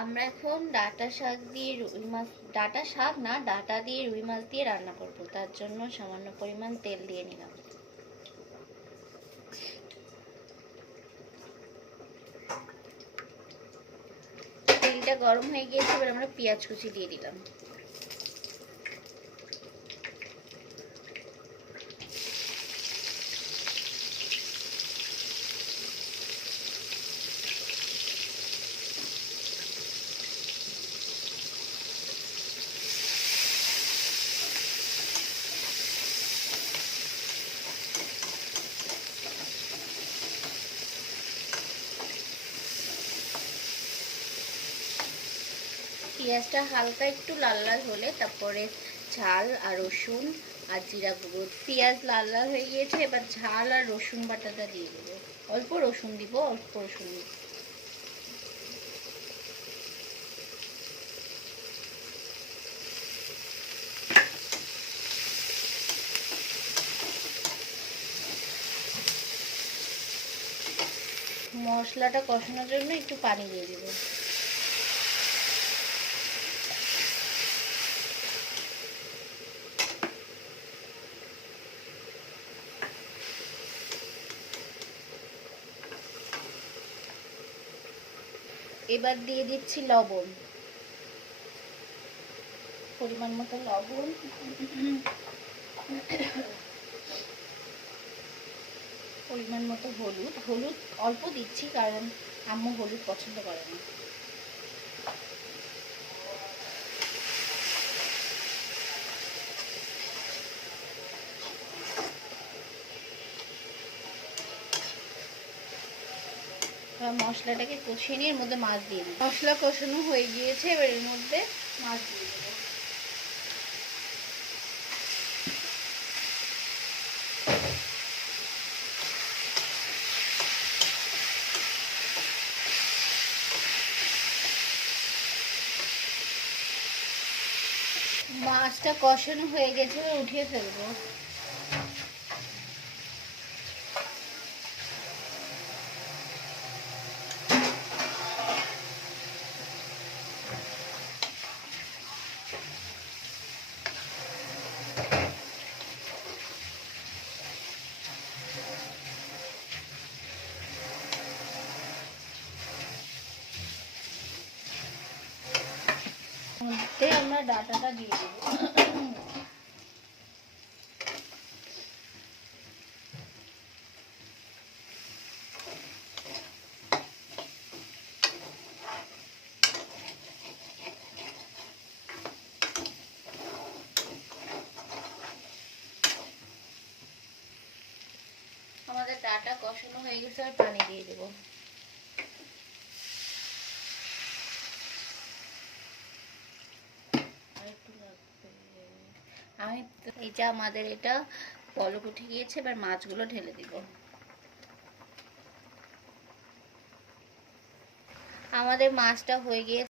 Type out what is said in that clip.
আমরা এখন ডাঁটা শাক দিয়ে রুই মাছ, ডাঁটা শাক না, ডাঁটা দিয়ে রুই মাছ দিয়ে রান্না করব। তার জন্য সামান্য পরিমাণ তেল দিয়ে নিলাম। তেলটা গরম হয়ে গিয়েছে, এবার আমরা পেঁয়াজ কুচি দিয়ে দিলাম। পেঁয়াজটা হালকা একটু লাল লাল হলে তারপরে ঝাল আর রসুন আর জিরা গুঁড়ো। পেঁয়াজ লাল লাল হয়ে গিয়েছে, এবার ঝাল আর রসুন বাটাটা দিয়ে দেবো। অল্প রসুন দিব, অল্প রসুন দিব। মশলাটা কষানোর জন্য একটু পানি দিয়ে দেবো। এবার দিয়ে দিচ্ছি লবণ, পরিমাণ মতো লবণ, পরিমাণ মতো হলুদ। হলুদ অল্প দিচ্ছি কারণ আম্মু হলুদ পছন্দ করে না। মশলাটাকে কষিয়ে নিয়ে এর মধ্যে মাছ দিয়ে দিই। মশলা কষানো হয়ে গিয়েছে, এবার এর মধ্যে মাছ দিয়ে দেবো। মাছটা কষানো হয়ে গেছে, উঠিয়ে ফেলবো। মধ্যে আমরা ডাঁটাটা দিয়ে দেবো। আমাদের ডাঁটা কষানো হয়ে গেছে, আর পানি দিয়ে দেবো। এটা আমাদের এটা বলক উঠে গিয়েছে, এবার মাছগুলো ঢেলে দিব। আমাদের মাছটা হয়ে গিয়েছে।